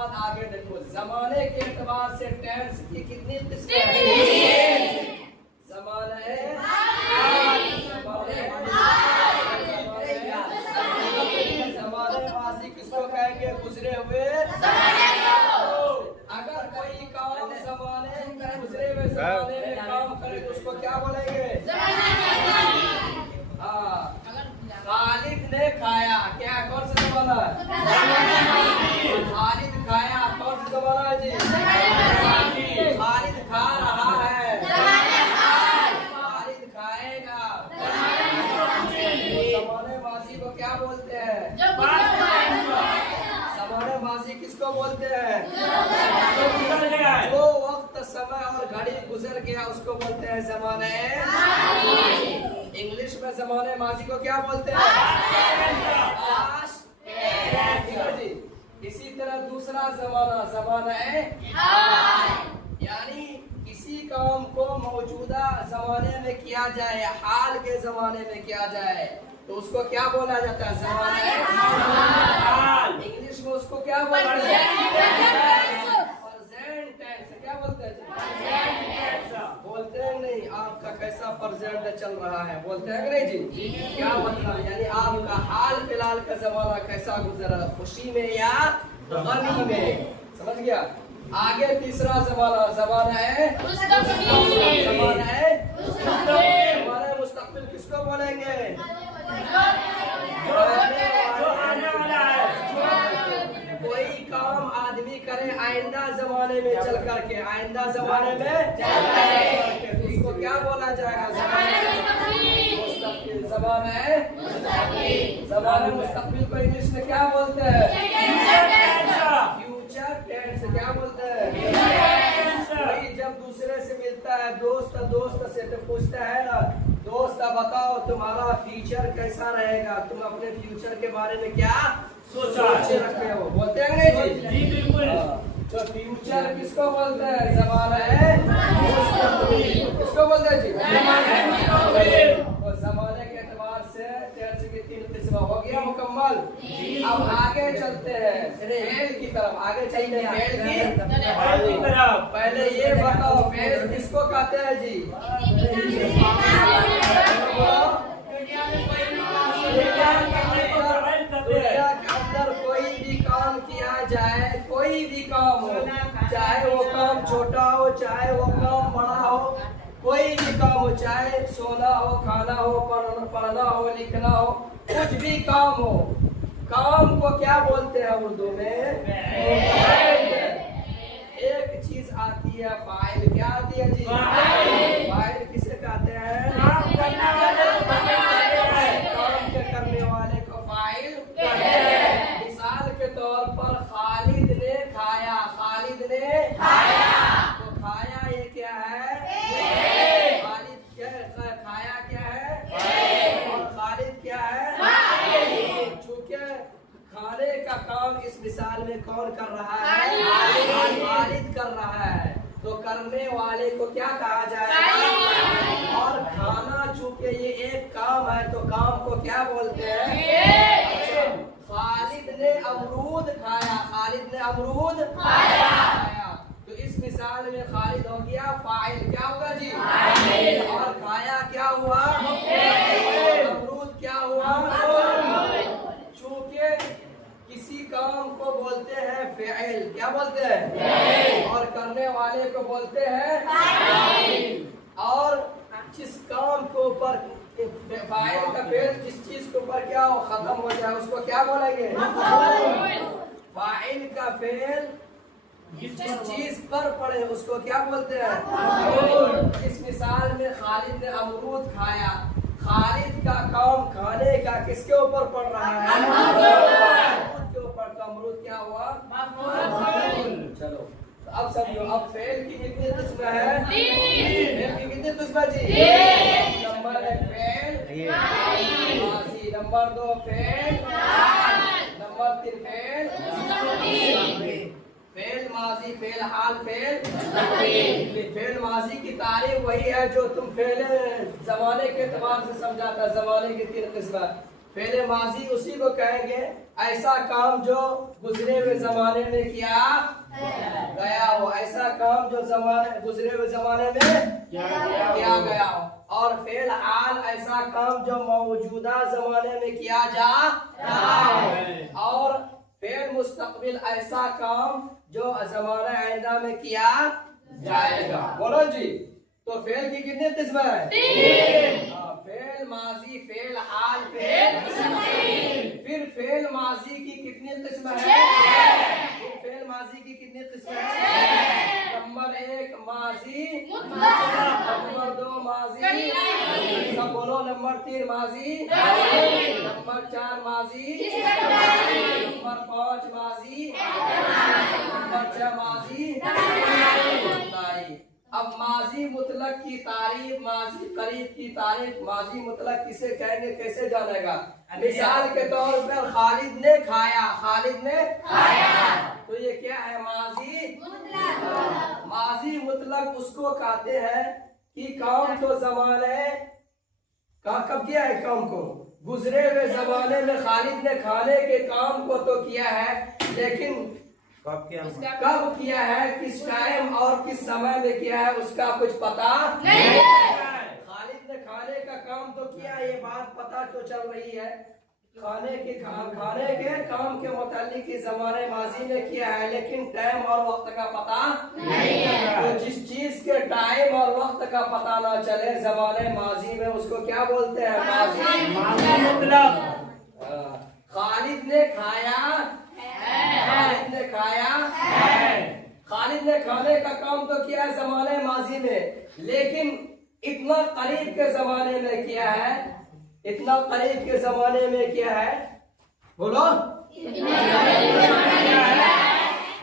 बाद आगे देखो, जमाने के एतबार से टेंस की कितनी किस्में हैं? जमाने माजी किसको कहेंगे? गुजरे हुए। अगर कोई काम जमाने गुजरे हुए जमाने में काम करे तो उसको क्या बोलेंगे? हाँ, खालिद ने खाया, क्या कौन सा जमाना है? खालिद खाया कौन सा जमाना है जी? खालिद खा रहा है, खालिद खाएगा। ज़माने माजी को क्या बोलते हैं? ज़माने माजी किसको बोलते हैं? जो वक्त समय और घड़ी गुजर गया उसको बोलते हैं ज़माने। इंग्लिश में ज़माने माजी को क्या बोलते हैं? इसी तरह दूसरा जमाना, जमाना है यानी किसी काम को मौजूदा जमाने में किया जाए, हाल के जमाने में किया जाए तो उसको क्या बोला जाता है? जमाना है। इंग्लिश में उसको क्या बोलते हैं? Present tense. क्या बोलते हैं? बोलते हैं नहीं? आपका कैसा प्रेजेंट चल रहा है बोलते हैं कि नहीं जी? क्या मतलब? यानी आपका हाल फिलहाल का जमाना कैसा गुजरा, खुशी में या गमी में? समझ गया? आगे तीसरा जमाना, जमाना है जमाना है हमारे मुस्तकबिल किसको बोलेंगे? कोई काम आदमी करे आइंदा जमाने में चल करके, आइंदा जमाने में इसको क्या बोला जाएगा? मुस्तकबिल। जमाना है जमाने मुस्तकबिल को इंग्लिश में क्या बोलते हैं? Future tense. क्या बोलते हैं? कोई जब दूसरे से मिलता है, दोस्त से तो पूछता है ना, दोस्त बताओ तुम्हारा फ्यूचर कैसा रहेगा, तुम अपने फ्यूचर के बारे में क्या सोचे रखे हो? बोलते हैं नहीं जी? बिल्कुल। तो फ्यूचर किसको बोलते हैं? जमाना है। किसको बोलते हैं जी? तो जमाने के एतबार से टेंस की 3 किस्म हो गया मुकम्मल। अब आगे चलते हैं फेल की तरफ। आगे चलते हैं फेल की तरफ। पहले ये बताओ फेल किसको कहते हैं जी? दुनिया के अंदर कोई भी काम किया जाए, कोई भी काम हो, चाहे वो काम छोटा हो चाहे वो काम बड़ा हो, कोई भी काम हो, चाहे सोना हो, खाना हो, पढ़ना हो, लिखना हो, कुछ भी काम हो, काम को क्या बोलते हैं उर्दू में? एक चीज आती है फाइल। क्या आती है जी? फाइल किसे कहते हैं? काम के करने वाले को फाइल। मिसाल के तौर पर खालिद ने खाया, खालिद ने खाया। तो खाया ये क्या है? खालिद क्या खाया क्या है? और खालिद क्या है? चूंकि खाने का काम इस मिसाल में कौन कर रहा है? खालिद कर रहा है, तो करने वाले को क्या कहा जाएगा? और खाना चूंकि ये एक काम है तो काम को क्या बोलते हैं? खालिद ने अमरूद खाया, खालिद ने अमरूद खाया। तो इस मिसाल में खालिद हो गया फाइल। क्या होगा जी? और खाया क्या हुआ? अमरूद क्या हुआ? चूंकि किसी काम को बोलते हैं फ़िइल। क्या बोलते हैं? और करने वाले को बोलते हैं फाइल। और जिस काम के ऊपर फाइल का फेल जिस चीज के ऊपर क्या हो खत्म हो जाए उसको क्या बोलेंगे? फाइल का फेल जिस चीज पर पड़े उसको क्या बोलते हैं? इस मिसाल में खालिद ने अमरूद खाया, खालिद का काम खाने का किसके ऊपर पड़ रहा है? अमरूद के ऊपर। तो अमरूद क्या हुआ? चलो अब समझो, अब फेल की कितनी किस्म है? फेल की कितनी किस्म जी? नंबर 1 फेल माजी, number 2 fail, number 3 fail fail माजी, फेल हाल, फेल फेल माजी की तारीफ वही है जो तुम फेल जमाने के एतबार से समझाता। जमाने की 3 किस्म। फेल माजी उसी को कहेंगे ऐसा काम जो गुजरे हुए जमाने में किया गया हो, ऐसा काम जो गुजरे हुए जमाने में किया गया हो। और फेल हाल ऐसा काम जो मौजूदा जमाने में किया जा रहा हो। और फेल मुस्तकबिल ऐसा काम जो जमाना आइंदा में किया जाएगा। बोलो जी। तो फेल की कितनी किस्म है? फेल माजी, फेल हाल, फिर फेल माजी की कितनी किस्म है? फेल माजी की कितनी किस्म है? नंबर 1 माजी, नंबर 2 माजी, सब बोलो। नंबर 3 माजी, नंबर 4 माजी, नंबर 5 माजी, नंबर 6 माजी। अब माजी मुतलक की तारीफ, माजी करीब की तारीफ, माजी मुतलक किसे कहेंगे, कैसे जानेगा? मिसाल के तौर पर खालिद ने खाया, खालिद ने खाया, तो ये क्या है? माजी मुतलक। माजी मुतलक उसको कहते हैं कि काम तो जमाने कब किया है? काम को गुजरे हुए जमाने में खालिद ने खाने के काम को तो किया है, लेकिन कब किया है, किस टाइम और किस समय में किया है, उसका कुछ पता नहीं है। खालिद ने खाने का काम तो किया, ये बात पता तो चल रही है। खाने के काम के मुतालिक इस जमाने माजी में किया है, लेकिन टाइम और वक्त का पता नहीं है। तो जिस चीज के टाइम और वक्त का पता ना चले जमाने माजी में, उसको क्या बोलते हैं? माजी मुतलक। खालिद ने खाया, खालिद ने खाया, खालिद ने खाने का काम तो किया है जमाने माजी में, लेकिन इतना करीब के जमाने में किया है, इतना करीब के जमाने में किया है। बोलो।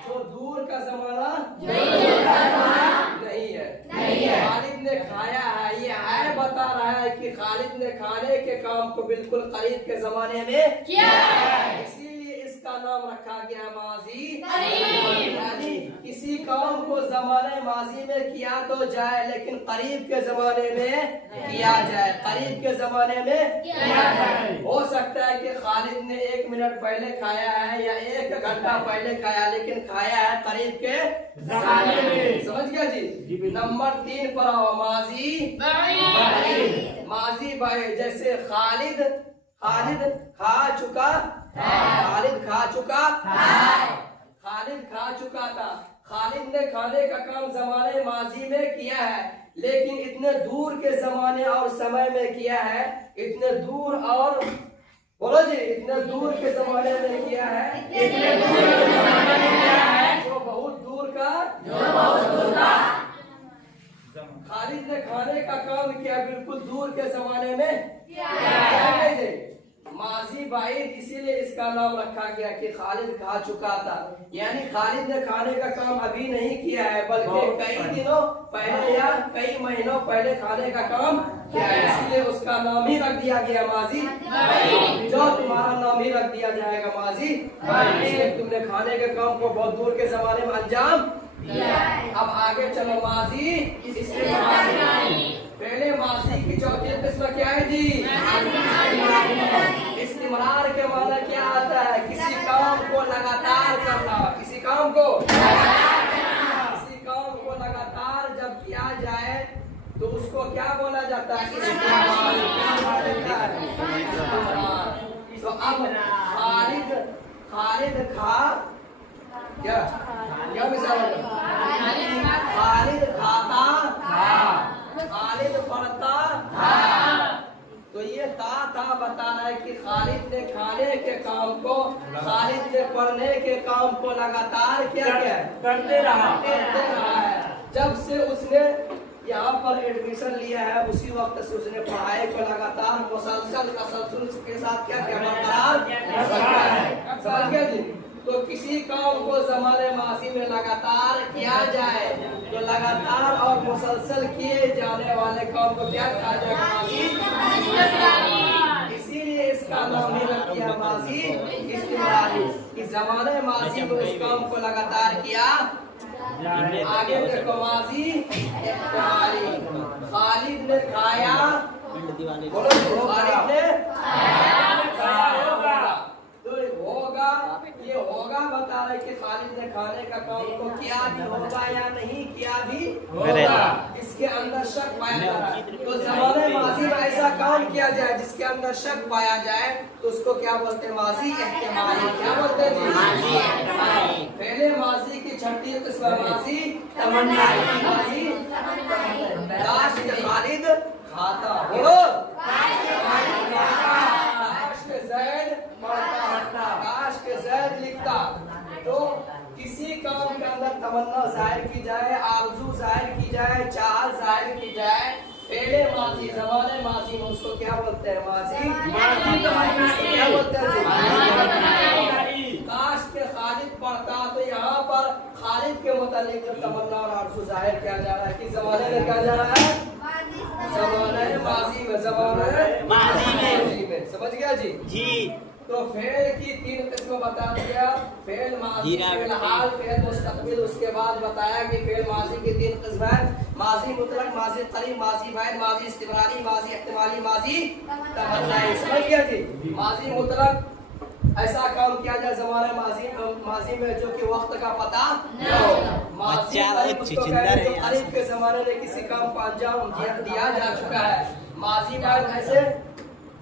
जो दूर का जमाना नहीं है। खालिद ने खाया है, ये है बता रहा है कि खालिद ने खाने के काम को बिल्कुल करीब के जमाने में किया है, इसीलिए इसका नाम रखा गया माजी। यानी किसी काम को जमाने माजी में किया तो जाए, लेकिन करीब के जमाने में किया जाए, करीब के जमाने में किया जाए। हो सकता है कि खालिद ने 1 मिनट पहले खाया है या 1 घंटा पहले खाया, लेकिन खाया है करीब के जमाने में। समझ गया जी? नंबर 3 पर आओ, माजी माजी बाई। जैसे खालिद खा चुका, खालिद खा चुका, खालिद खा चुका था। खालिद ने खाने का काम जमाने माजी में किया है, लेकिन इतने दूर के जमाने और समय में किया है, इतने दूर और बोलो जी, इतने दूर के जमाने में किया है, इतने दूर के जमाने में किया है जो बहुत दूर का, खालिद ने खाने का काम किया बिल्कुल दूर के जमाने में किया। माजी बाइद, इसीलिए इसका नाम रखा गया कि खालिद खा चुका था। यानी खालिद ने खाने का काम अभी नहीं किया है, बल्कि कई दिनों पहले या कई महीनों पहले खाने का काम किया है, इसलिए उसका नाम ही रख दिया गया माजी। जो तुम्हारा नाम ही रख दिया जाएगा माजी, इसलिए तुमने खाने के काम को बहुत दूर के जमाने में अंजाम दिया। अब आगे चलो, माजी पहले माजी की चौथी किस्म क्या है जी? इस्तिमरार के माना क्या आता है? किसी काम को लगातार करना, किसी काम को लगातार जब किया जाए तो उसको क्या बोला जाता है? तो अब खालिद खा क्या मिसाल है? खालिद खाता था, खालिद पढ़ता था। तो ये था बता रहा है कि खालिद ने खाने के काम को, खालिद ने पढ़ने के काम को लगातार क्या करते रहा है। जब से उसने यहाँ पर एडमिशन लिया है, उसी वक्त से उसने पढ़ाई को लगातार मुसलसल के साथ क्या बरकरार है। समझ गए जी? तो किसी काम को जमाने माजी में लगातार किया जाए तो लगातार और मुसलसल किए जाने वाले काम को क्या कहा जाएगा? माजी। इसीलिए इसका नाम ही रख दिया माजी इस्तिमरारी, कि जमाने माजी में उस काम को लगातार किया। आगे देखो, माजी इस्तिमरारी। खालिद ने खाया, बोलो खालिद ने खाया होगा, तो होगा होगा, ये होगा बता रहे कि खालिद ने खाने का काम को किया भी होगा या नहीं किया भी होगा, इसके अंदर शक पाया जा रहा है। तो ज़माने माजी में ऐसा काम किया जाए जिसके अंदर शक पाया जाए तो उसको क्या बोलते हैं? माजी एहतिमाली। क्या बोलते हैं जी? माजी एहतिमाली। पहले माजी की छठी किस्म माजी तमन्नाई। माजी काश के खालिद खाता, बोलो काश के जैद पढ़ता, काश के जैद लिखता। तो किसी काम के अंदर तमन्ना जाहिर की जाए, आरजू जाहिर की जाए, चाहत जाहिर की जाए, पहले माजी ज़माने माजी में उसको क्या बोलते हैं? माजी क्या बोलते हैं? काश के खालिद पढ़ता। तो यहाँ पर खालिद के मुतालिक जो तमन्ना और आरज़ू जाहिर किया जा रहा है कि ज़माने में क्या जा रहा है? ज़माने माजी में, ज़माने माजी में। समझ गया जी? जी। तो फेल की 3 किस्म बता दिया। फेल माजी, फेल हाल, फेल मुस्तकबिल। उसके बाद बताया कि फेल माजी की 3 किस्म है। माजी मुतलक, माजी करीब, माजी बैद, माजी इस्तिमरारी, माजी एहतिमाली, माजी तमन्नाई। समझ गया जी? माजी मुतलक ऐसा काम किया जाए ज़माने माजी में जो कि वक्त का पता न हो। माजी करीब उसको कहते हैं जो करीब के ज़माने में किसी काम को अंजाम दिया जा चुका है। माजी बैद ऐसे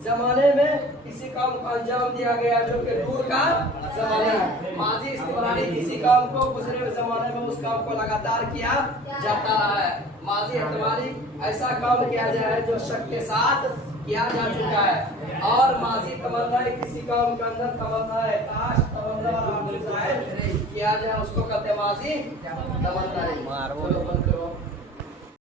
ज़माने में किसी काम को अंजाम दिया गया जो कि दूर का ज़माना है। माजी इस्तिमरारी किसी काम को गुजरे हुए ज़माने में उस काम को लगातार किया जाता रहा है। माजी एहतिमाली ऐसा काम किया जाए जो शक के साथ किया जा चुका है। और माजी तमन्ना किसी काम के अंदर तमन्ना है, काश तमन्ना और आरज़ू जाहिर किया जाए, उसको कहते हैं माजी तमन्ना।